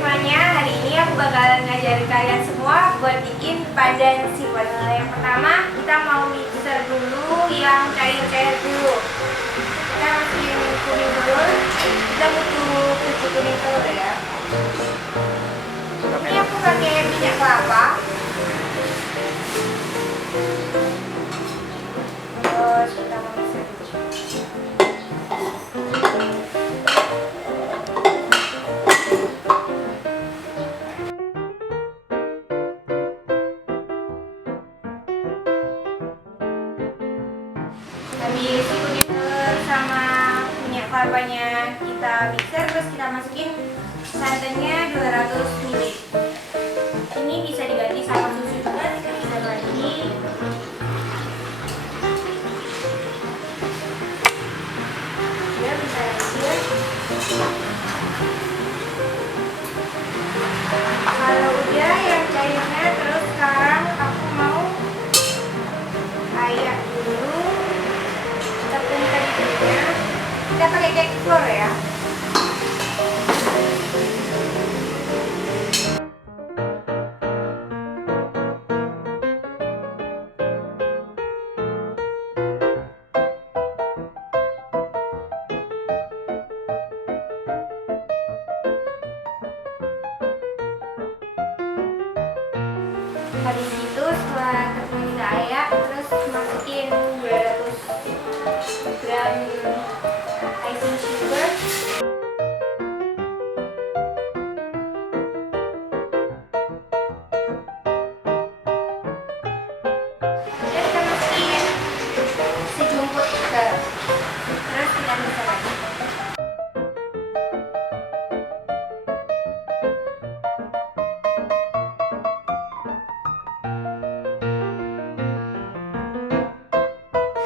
semuanya, hari ini aku bakalan ngajarin kalian semua buat bikin pandan chiffon. Yang pertama kita mau mixer dulu yang cair-cair dulu. Kita masukin kuning telur. Kita butuh bubuk kuning telur ya. Ini aku pakai minyak kelapa. Terus kita mau mixer dulu. Habis kuning telur sama minyak kelapanya kita mixer, terus kita masukin santannya 200 ml. Ini bisa diganti sama susu juga, kita bisa ganti. Ya bisa aja. Kalau udah yang cairnya, terus sekarang aku mau ayak dulu. Tepungkan dulunya. Kita pakai cake flour ya. Habis itu setelah tepung kita ayak, terus masukin 200 gram icing sugar. Dan kita masukin sejumput garam. Terus kita masak lagi.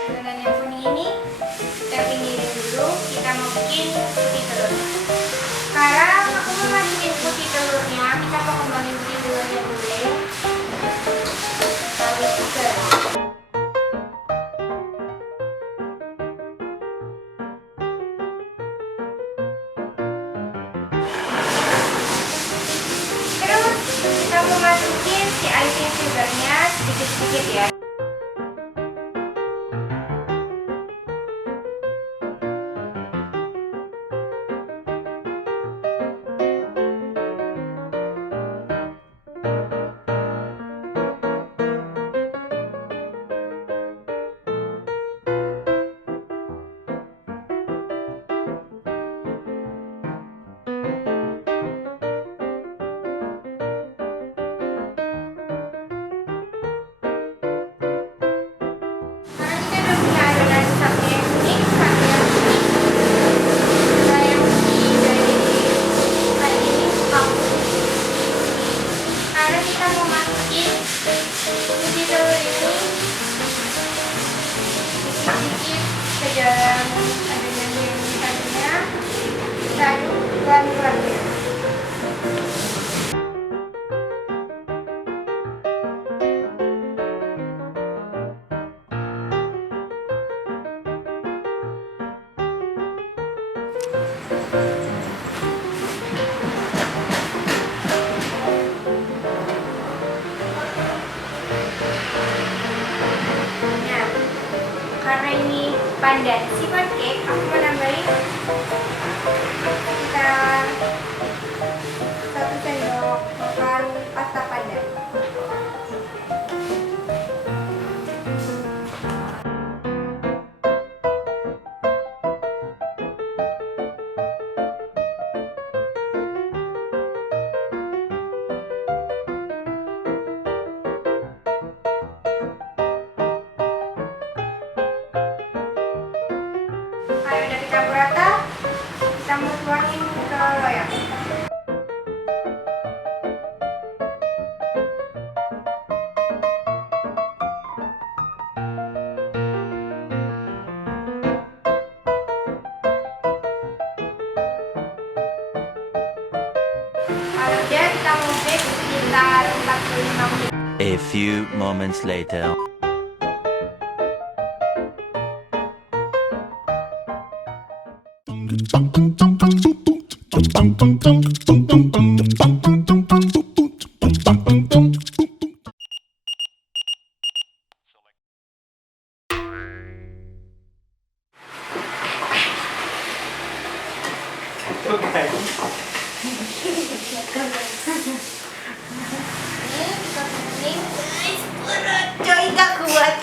Adonan yang kuning ini kita pinggirin dulu. Kita mau bikin putih telur. Sekarang aku mau masukin putih telurnya. Kita mau kembangin putih telurnya dulu. Lalu juga. Terus kita mau masukin si icing sugarnya sedikit-sedikit ya. Ke dalam adonan yang tadinya kita aduk pelan-pelan ya. Nah, karena ini pandan chiffon cake, aku mau nambahin sekitar 1 sendok makan pasta pandan. 45 menit. A few moments later. Coy, gak kuat.